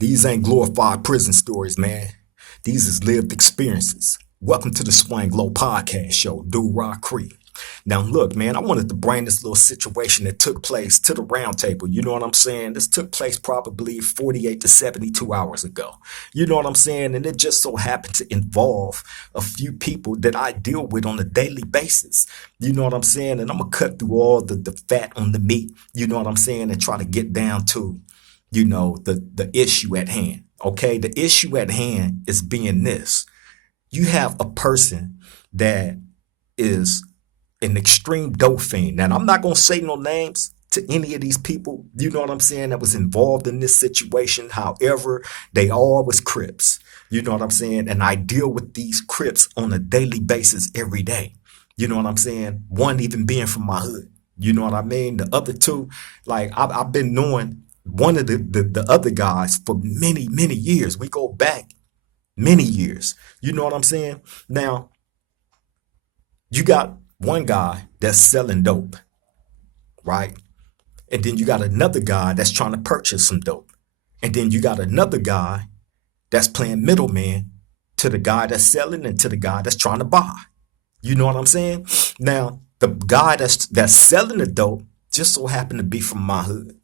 These ain't glorified prison stories, man. These is lived experiences. Welcome to the Swing Glow podcast show, Do Rock Crip. Now, look, man, I wanted to bring this little situation that took place to the round table. You know what I'm saying? This took place probably 48 to 72 hours ago. You know what I'm saying? And it just so happened to involve a few people that I deal with on a daily basis. You know what I'm saying? And I'm going to cut through all the fat on the meat, you know what I'm saying, and try to get down to the issue at hand. Okay, the issue at hand is being this. You have a person that is an extreme dope fiend. Now, I'm not going to say no names to any of these people, you know what I'm saying, that was involved in this situation. However, they all was Crips, you know what I'm saying, and I deal with these Crips on a daily basis every day, you know what I'm saying, one even being from my hood, you know what I mean, the other two, like I've been knowing one of the other guys for many years. We go back many years. You know what I'm saying? Now, you got one guy that's selling dope, right? And then you got another guy that's trying to purchase some dope. And then you got another guy that's playing middleman to the guy that's selling and to the guy that's trying to buy. You know what I'm saying? Now, the guy that's selling the dope just so happened to be from my hood.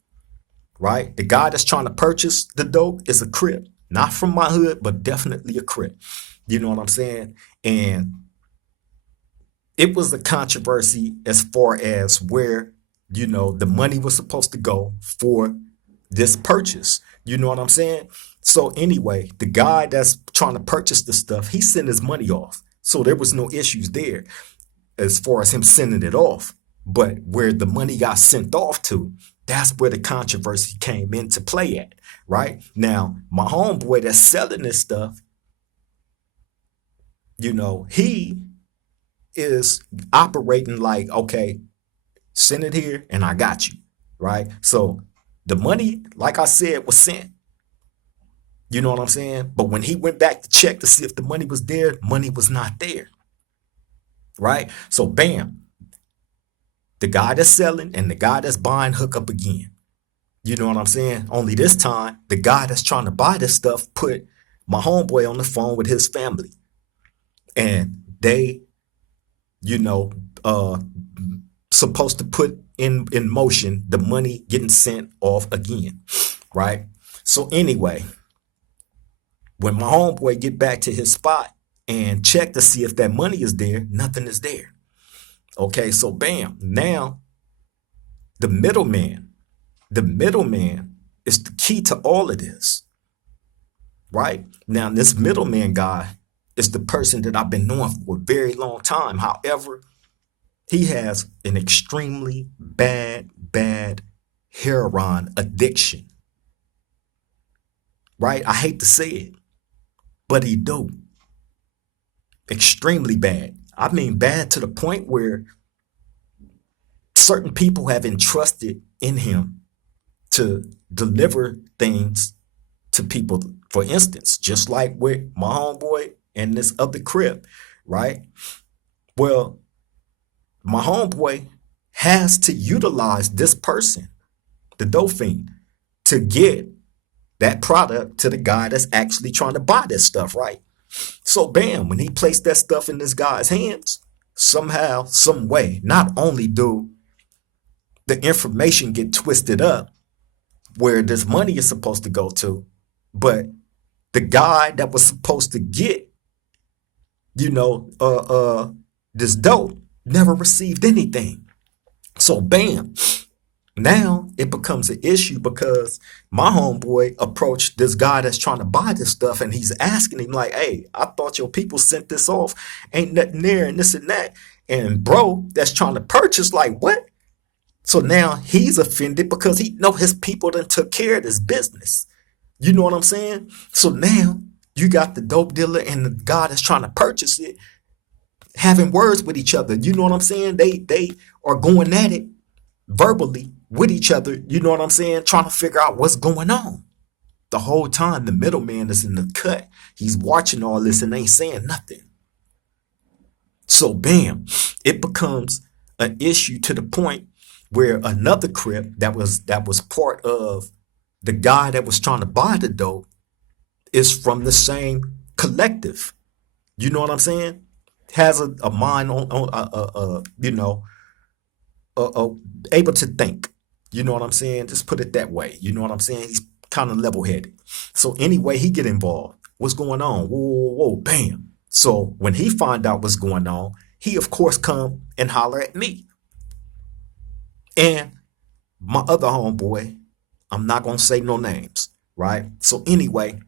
Right? The guy that's trying to purchase the dope is a Crip. Not from my hood, but definitely a Crip. You know what I'm saying? And it was a controversy as far as where, the money was supposed to go for this purchase. You know what I'm saying? So anyway, the guy that's trying to purchase the stuff, he sent his money off. So there was no issues there as far as him sending it off. But where the money got sent off to, that's where the controversy came into play at, right? Now, my homeboy that's selling this stuff, he is operating like, okay, send it here and I got you, right? So the money, like I said, was sent. You know what I'm saying? But when he went back to check to see if the money was there, money was not there, right? So bam. The guy that's selling and the guy that's buying hook up again. You know what I'm saying? Only this time, the guy that's trying to buy this stuff put my homeboy on the phone with his family. And they, supposed to put in motion the money getting sent off again. Right? So anyway, when my homeboy get back to his spot and check to see if that money is there, nothing is there. Okay, so bam, now the middleman is the key to all of this, right? Now, this middleman guy is the person that I've been knowing for a very long time. However, he has an extremely bad heroin addiction, right? I hate to say it, but he do. Extremely bad. I mean, bad to the point where certain people have entrusted in him to deliver things to people. For instance, just like with my homeboy and this other Crip, right? Well, my homeboy has to utilize this person, the dope fiend, to get that product to the guy that's actually trying to buy this stuff, right? So bam, when he placed that stuff in this guy's hands, somehow, some way, not only do the information get twisted up where this money is supposed to go to, but the guy that was supposed to get, this dope never received anything. So bam, now it becomes an issue because my homeboy approached this guy that's trying to buy this stuff and he's asking him like, hey, I thought your people sent this off. Ain't nothing there and this and that. And bro, that's trying to purchase, like, what? So now he's offended because he know his people done took care of this business. You know what I'm saying? So now you got the dope dealer and the guy that's trying to purchase it having words with each other. You know what I'm saying? They are going at it verbally with each other, you know what I'm saying? Trying to figure out what's going on. The whole time, the middleman is in the cut. He's watching all this and ain't saying nothing. So bam, it becomes an issue to the point where another Crip that was part of the guy that was trying to buy the dope is from the same collective. You know what I'm saying? Has a mind on uh, able to think. You know what I'm saying? Just put it that way. You know what I'm saying? He's kind of level headed. So anyway, he get involved. What's going on? Whoa, whoa, whoa, bam. So when he find out what's going on, he of course come and holler at me. And my other homeboy, I'm not gonna say no names, right? So anyway,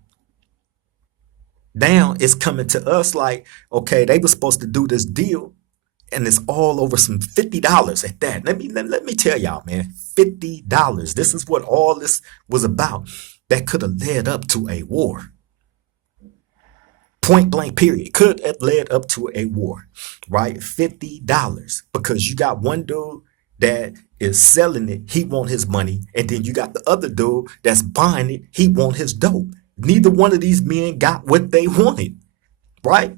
now it's coming to us like, okay, they were supposed to do this deal, and it's all over some $50 at that. Let me tell y'all, man, $50. This is what all this was about. That could have led up to a war. Point blank, period. Could have led up to a war, right? $50 because you got one dude that is selling it, he want his money, and then you got the other dude that's buying it, he want his dope. Neither one of these men got what they wanted, right?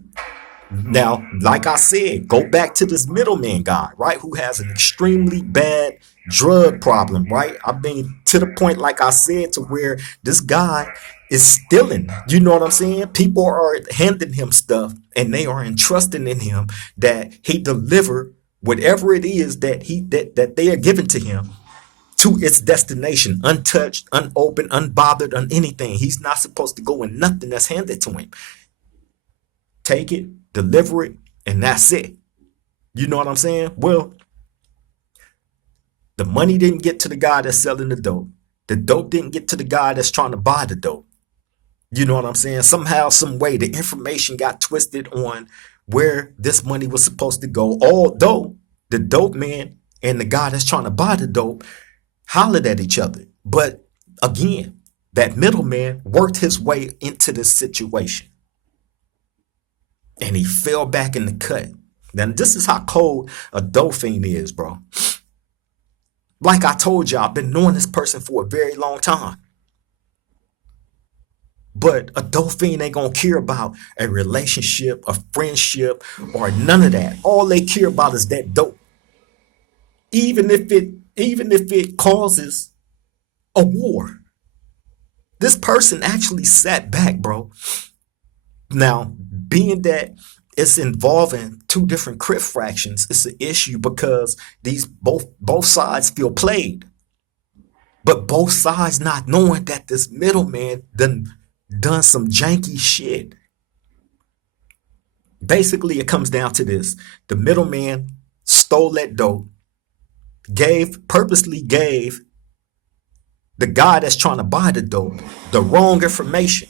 Now, like I said, go back to this middleman guy, right, who has an extremely bad drug problem, right? I mean, to the point, like I said, to where this guy is stealing. You know what I'm saying? People are handing him stuff, and they are entrusting in him that he deliver whatever it is that that they are giving to him to its destination, untouched, unopened, unbothered, on anything. He's not supposed to go in nothing that's handed to him. Take it, deliver it, and that's it. You know what I'm saying? Well, the money didn't get to the guy that's selling the dope. The dope didn't get to the guy that's trying to buy the dope. You know what I'm saying? Somehow, some way, the information got twisted on where this money was supposed to go. Although the dope man and the guy that's trying to buy the dope hollered at each other. But again, that middleman worked his way into this situation. And he fell back in the cut. Now, this is how cold a dope fiend is, bro. Like I told y'all, I've been knowing this person for a very long time. But a dope fiend ain't gonna care about a relationship, a friendship, or none of that. All they care about is that dope. Even if it causes a war. This person actually sat back, bro. Now, being that it's involving two different Crip fractions, it's an issue because these both sides feel played. But both sides not knowing that this middleman done some janky shit. Basically, it comes down to this. The middleman stole that dope, purposely gave the guy that's trying to buy the dope the wrong information.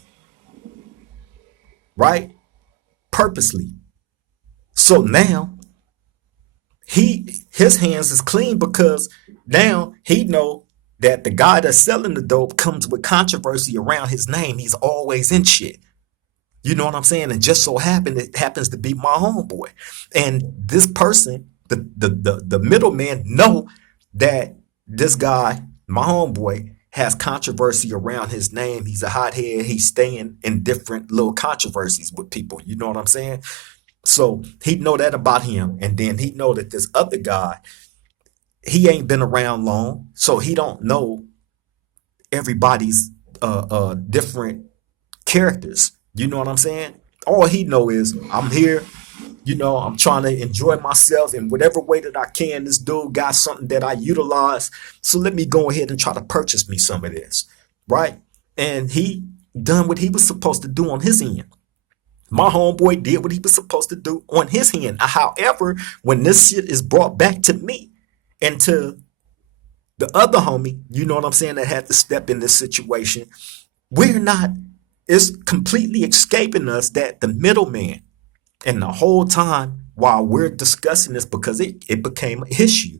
Right? Purposely. So now his hands is clean because now he know that the guy that's selling the dope comes with controversy around his name. He's always in shit. You know what I'm saying? And just so it happens to be my homeboy. And this person, the middleman, know that this guy, my homeboy, has controversy around his name. He's a hothead. He's staying in different little controversies with people. You know what I'm saying? So he know that about him. And then he know that this other guy, he ain't been around long. So he don't know everybody's different characters. You know what I'm saying? All he know is I'm here. You know, I'm trying to enjoy myself in whatever way that I can. This dude got something that I utilize. So let me go ahead and try to purchase me some of this. Right? And he done what he was supposed to do on his end. My homeboy did what he was supposed to do on his end. However, when this shit is brought back to me and to the other homie, you know what I'm saying, that had to step in this situation, it's completely escaping us that the middleman, and the whole time while we're discussing this, because it became an issue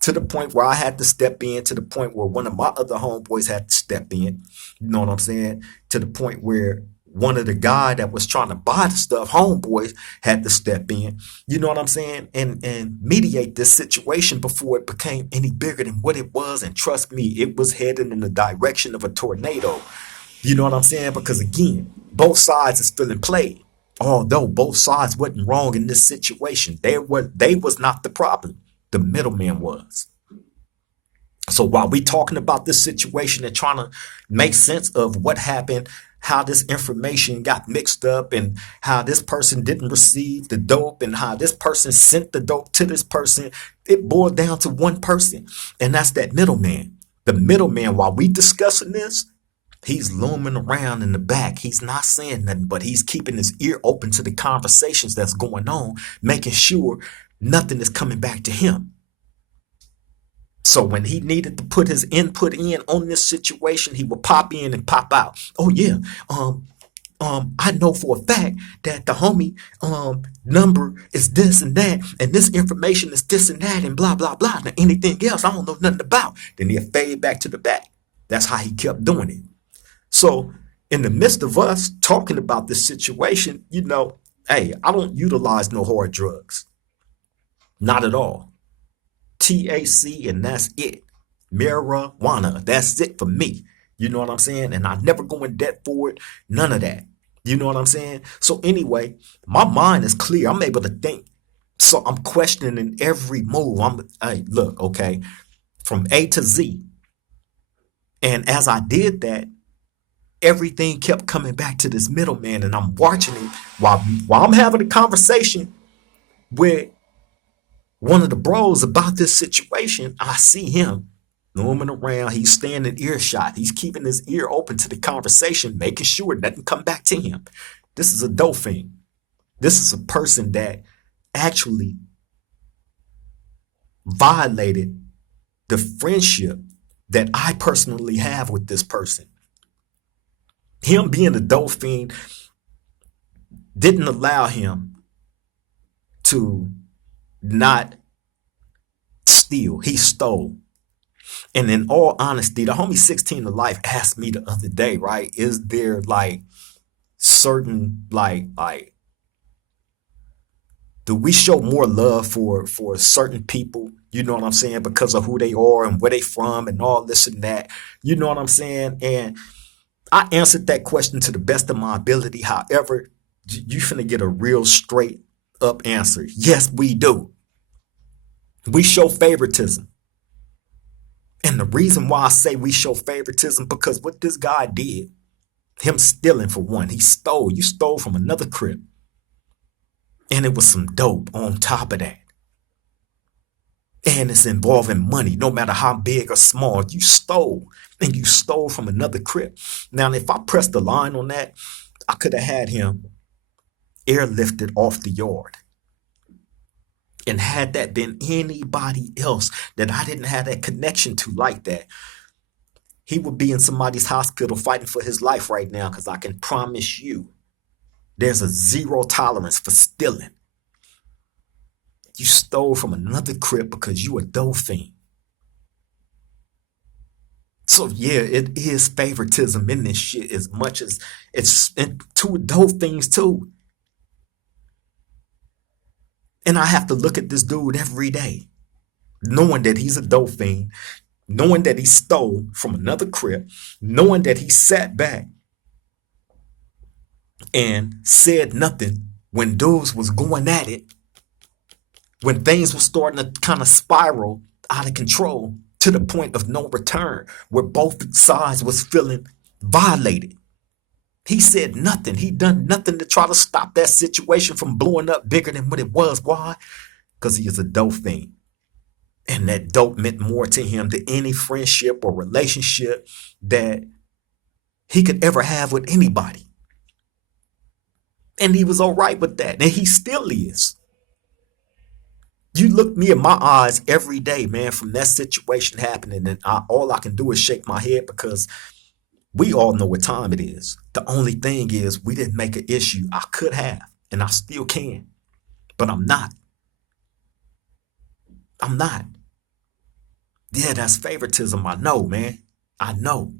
to the point where I had to step in, to the point where one of my other homeboys had to step in. You know what I'm saying? To the point where one of the guy that was trying to buy the stuff, homeboys, had to step in. You know what I'm saying? And mediate this situation before it became any bigger than what it was. And trust me, it was heading in the direction of a tornado. You know what I'm saying? Because again, both sides is feeling played. Although both sides wasn't wrong in this situation, they was not the problem. The middleman was. So while we talking about this situation and trying to make sense of what happened, how this information got mixed up and how this person didn't receive the dope and how this person sent the dope to this person, it boiled down to one person, and that's that middleman. The middleman, while we discussing this, he's looming around in the back. He's not saying nothing, but he's keeping his ear open to the conversations that's going on, making sure nothing is coming back to him. So when he needed to put his input in on this situation, he would pop in and pop out. Oh yeah, I know for a fact that the homie number is this and that, and this information is this and that, and blah blah blah. Now anything else I don't know nothing about. Then he'll fade back to the back. That's how he kept doing it. So in the midst of us talking about this situation, hey, I don't utilize no hard drugs. Not at all. THC and that's it. Marijuana, that's it for me. You know what I'm saying? And I never go in debt for it. None of that. You know what I'm saying? So anyway, my mind is clear. I'm able to think. So I'm questioning every move. Hey, look, okay, from A to Z. And as I did that, everything kept coming back to this middleman, and I'm watching him while I'm having a conversation with one of the bros about this situation. I see him roaming around. He's staying in earshot. He's keeping his ear open to the conversation, making sure nothing come back to him. This is a dolphin. This is a person that actually violated the friendship that I personally have with this person. Him being a dolphin didn't allow him to not steal. He stole. And in all honesty, the homie 16 to life asked me the other day, right? Is there like certain do we show more love for certain people? You know what I'm saying? Because of who they are and where they from and all this and that. You know what I'm saying? And I answered that question to the best of my ability. However, you finna get a real straight up answer. Yes, we do. We show favoritism. And the reason why I say we show favoritism, because what this guy did, him stealing for one, you stole from another Crip. And it was some dope on top of that. And it's involving money, no matter how big or small. You stole, and you stole from another Crip. Now, if I pressed the line on that, I could have had him airlifted off the yard. And had that been anybody else that I didn't have that connection to like that, he would be in somebody's hospital fighting for his life right now, because I can promise you there's a zero tolerance for stealing. You stole from another Crip because you a dolphin. So yeah, it is favoritism in this shit, as much as it's two adult things too. And I have to look at this dude every day, knowing that he's a dolphin, knowing that he stole from another Crip, knowing that he sat back and said nothing when dudes was going at it, when things were starting to kind of spiral out of control to the point of no return, where both sides was feeling violated. He said nothing. He done nothing to try to stop that situation from blowing up bigger than what it was. Why? Because he is a dolphin. And that dope meant more to him than any friendship or relationship that he could ever have with anybody. And he was all right with that. And he still is. You look me in my eyes every day, man, from that situation happening, and all I can do is shake my head, because we all know what time it is. The only thing is we didn't make an issue. I could have, and I still can, but I'm not. I'm not. Yeah, that's favoritism. I know, man. I know.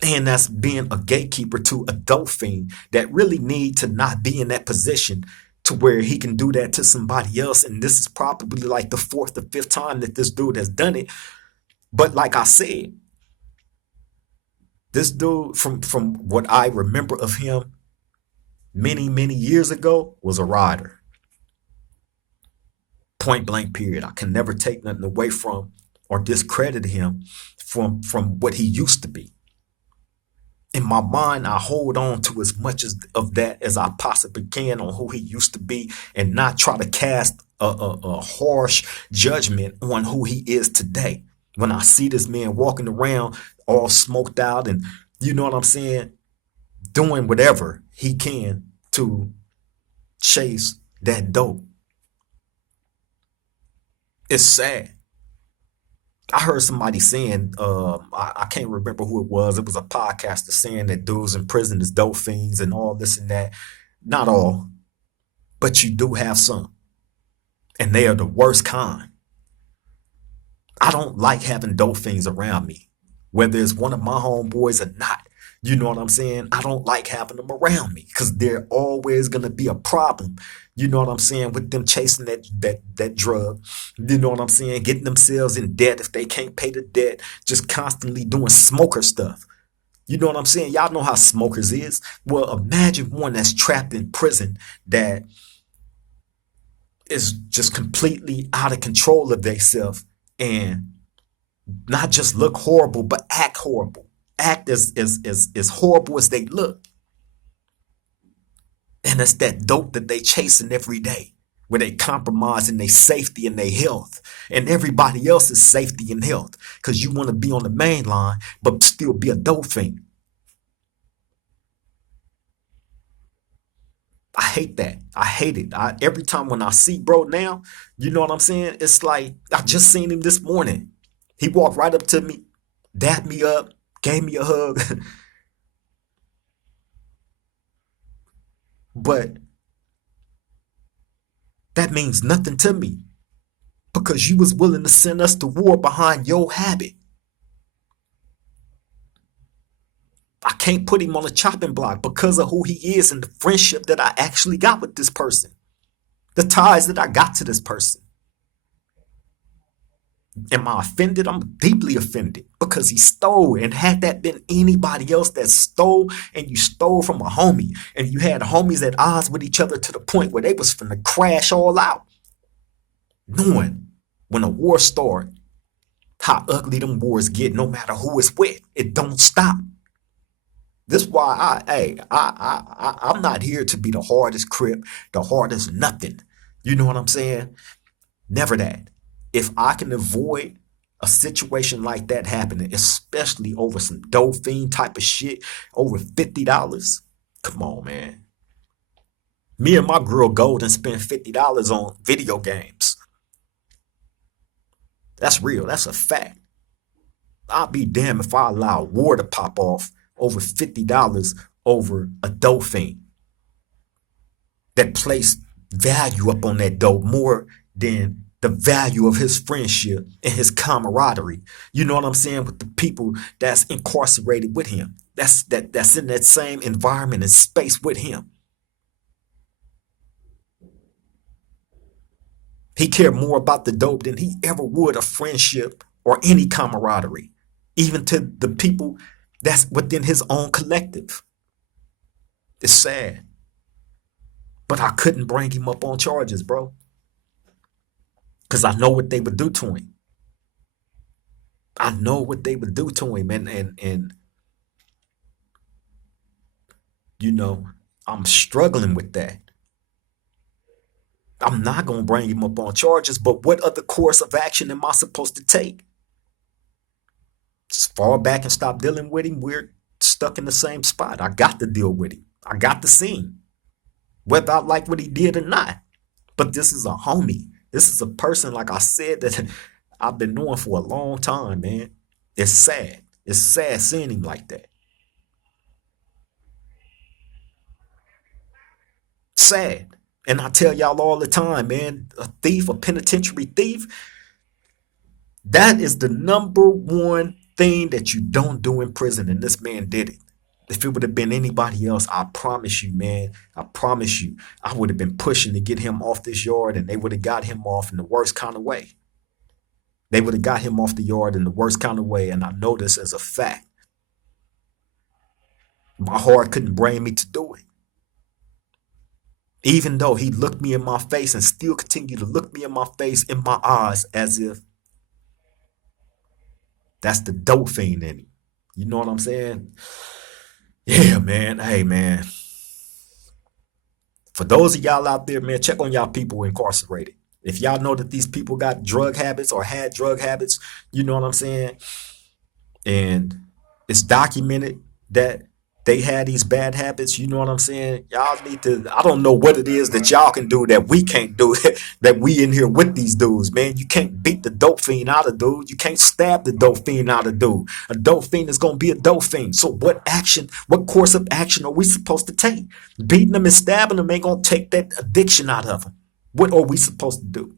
And that's being a gatekeeper to a dolphin that really need to not be in that position to where he can do that to somebody else. And this is probably like the fourth or fifth time that this dude has done it. But like I said, this dude, from what I remember of him many, many years ago, was a rider. Point blank period. I can never take nothing away from or discredit him from what he used to be. In my mind, I hold on to as much of that as I possibly can on who he used to be, and not try to cast a harsh judgment on who he is today. When I see this man walking around all smoked out and, you know what I'm saying, doing whatever he can to chase that dope. It's sad. I heard somebody saying, I can't remember who it was. It was a podcaster saying that dudes in prison is dope fiends and all this and that. Not all, but you do have some. And they are the worst kind. I don't like having dope fiends around me, whether it's one of my homeboys or not. You know what I'm saying? I don't like having them around me because they're always gonna be a problem. You know what I'm saying? With them chasing that drug. You know what I'm saying? Getting themselves in debt if they can't pay the debt. Just constantly doing smoker stuff. You know what I'm saying? Y'all know how smokers is. Well, imagine one that's trapped in prison that is just completely out of control of themselves and not just look horrible, but act horrible. Act as horrible as they look. And it's that dope that they chasing every day, where they compromising their safety and their health and everybody else's safety and health, because you want to be on the main line but still be a dope fiend. I hate that. I hate it. Every time when I see bro now, you know what I'm saying? It's like I just seen him this morning. He walked right up to me, dapped me up, gave me a hug. But that means nothing to me because you was willing to send us to war behind your habit. I can't put him on a chopping block because of who he is and the friendship that I actually got with this person, the ties that I got to this person. Am I offended? I'm deeply offended because he stole. And had that been anybody else that stole, and you stole from a homie, and you had homies at odds with each other to the point where they was finna crash all out, knowing when a war starts, how ugly them wars get, no matter who it's with, it don't stop. This is why I'm not here to be the hardest Crip, the hardest nothing. You know what I'm saying? Never that. If I can avoid a situation like that happening, especially over some dope fiend type of shit, over $50, come on, man. Me and my girl Golden spent $50 on video games. That's real. That's a fact. I'll be damned if I allow war to pop off over $50 over a dope fiend that placed value up on that dope more than the value of his friendship and his camaraderie. You know what I'm saying? With the people that's incarcerated with him, that's in that same environment and space with him. He cared more about the dope than he ever would a friendship or any camaraderie, even to the people that's within his own collective. It's sad. But I couldn't bring him up on charges, bro. Because I know what they would do to him. I know what they would do to him. And you know, I'm struggling with that. I'm not going to bring him up on charges, but what other course of action am I supposed to take? Just fall back and stop dealing with him? We're stuck in the same spot. I got to deal with him. I got to see him, whether I like what he did or not. But this is a homie. This is a person, like I said, that I've been knowing for a long time, man. It's sad. It's sad seeing him like that. Sad. And I tell y'all all the time, man, a thief, a penitentiary thief, that is the number one thing that you don't do in prison. And this man did it. If it would have been anybody else, I promise you, man, I promise you, I would have been pushing to get him off this yard, and they would have got him off in the worst kind of way. They would have got him off the yard in the worst kind of way, and I know this as a fact. My heart couldn't bring me to do it. Even though he looked me in my face and still continued to look me in my face, in my eyes, as if That's the dope fiend in him. You know what I'm saying? Yeah, man. Hey, man. For those of y'all out there, man, check on y'all people incarcerated. If y'all know that these people got drug habits or had drug habits, you know what I'm saying? And it's documented that they had these bad habits, you know what I'm saying? Y'all need to, I don't know what it is that y'all can do that we can't do, that we in here with these dudes, man. You can't beat the dope fiend out of dude. You can't stab the dope fiend out of dude. A dope fiend is going to be a dope fiend. So what course of action are we supposed to take? Beating them and stabbing them ain't going to take that addiction out of them. What are we supposed to do?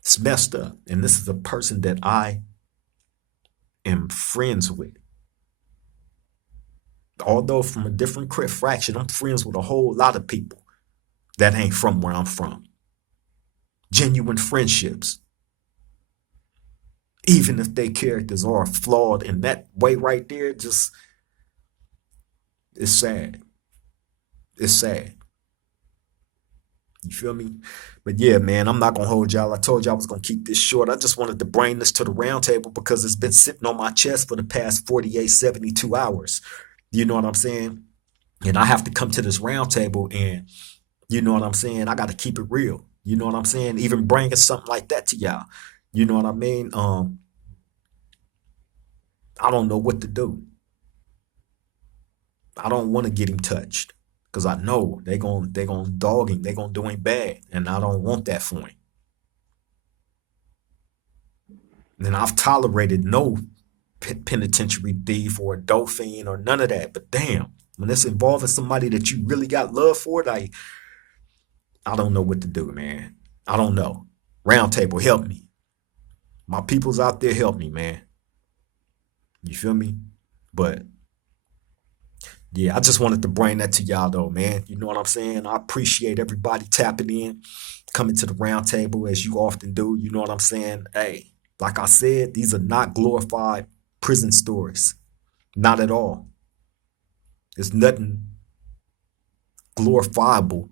It's messed up. And this is a person that I am friends with. Although from a different Crip fraction, I'm friends with a whole lot of people that ain't from where I'm from. Genuine friendships. Even if their characters are flawed in that way right there, just, it's sad. It's sad. You feel me? But yeah, man, I'm not going to hold y'all. I told y'all I was going to keep this short. I just wanted to bring this to the roundtable because it's been sitting on my chest for the past 48, 72 hours. You know what I'm saying? And I have to come to this roundtable and, you know what I'm saying? I got to keep it real. You know what I'm saying? Even bringing something like that to y'all. You know what I mean? I don't know what to do. I don't want to get him touched. Because I know they're gonna dog him, they're gonna do him bad, and I don't want that for him. And I've tolerated no penitentiary thief or a dope fiend or none of that. But damn, when it's involving somebody that you really got love for, like, I don't know what to do, man. I don't know. Roundtable, help me. My people's out there, help me, man. You feel me? But yeah, I just wanted to bring that to y'all though, man. You know what I'm saying? I appreciate everybody tapping in, coming to the round table as you often do. You know what I'm saying? Hey, like I said, these are not glorified prison stories. Not at all. There's nothing glorifiable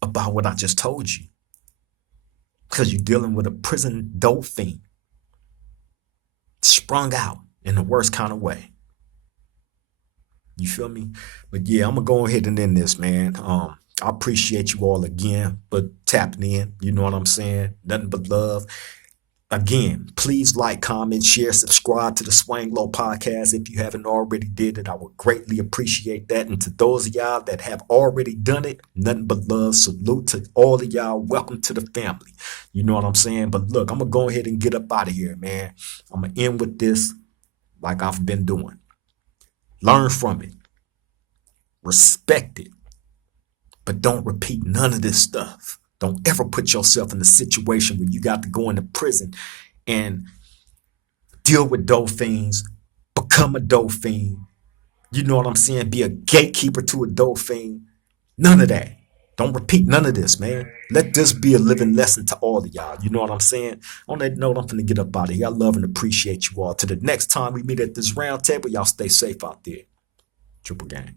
about what I just told you. Because you're dealing with a prison dope fiend. Sprung out in the worst kind of way. You feel me? But yeah, I'm gonna go ahead and end this, man. I appreciate you all again for tapping in. You know what I'm saying? Nothing but love. Again, please like, comment, share, subscribe to the Swang Low Podcast if you haven't already did it. I would greatly appreciate that. And to those of y'all that have already done it, nothing but love. Salute to all of y'all. Welcome to the family. You know what I'm saying? But look, I'm gonna go ahead and get up out of here, man. I'm gonna end with this like I've been doing. Learn from it. Respect it. But don't repeat none of this stuff. Don't ever put yourself in a situation where you got to go into prison and deal with dope fiends, become a dope fiend. You know what I'm saying? Be a gatekeeper to a dope fiend. None of that. Don't repeat none of this, man. Let this be a living lesson to all of y'all. You know what I'm saying? On that note, I'm finna get up out of here. I love and appreciate you all. Till the next time we meet at this round table, y'all stay safe out there. Triple gang.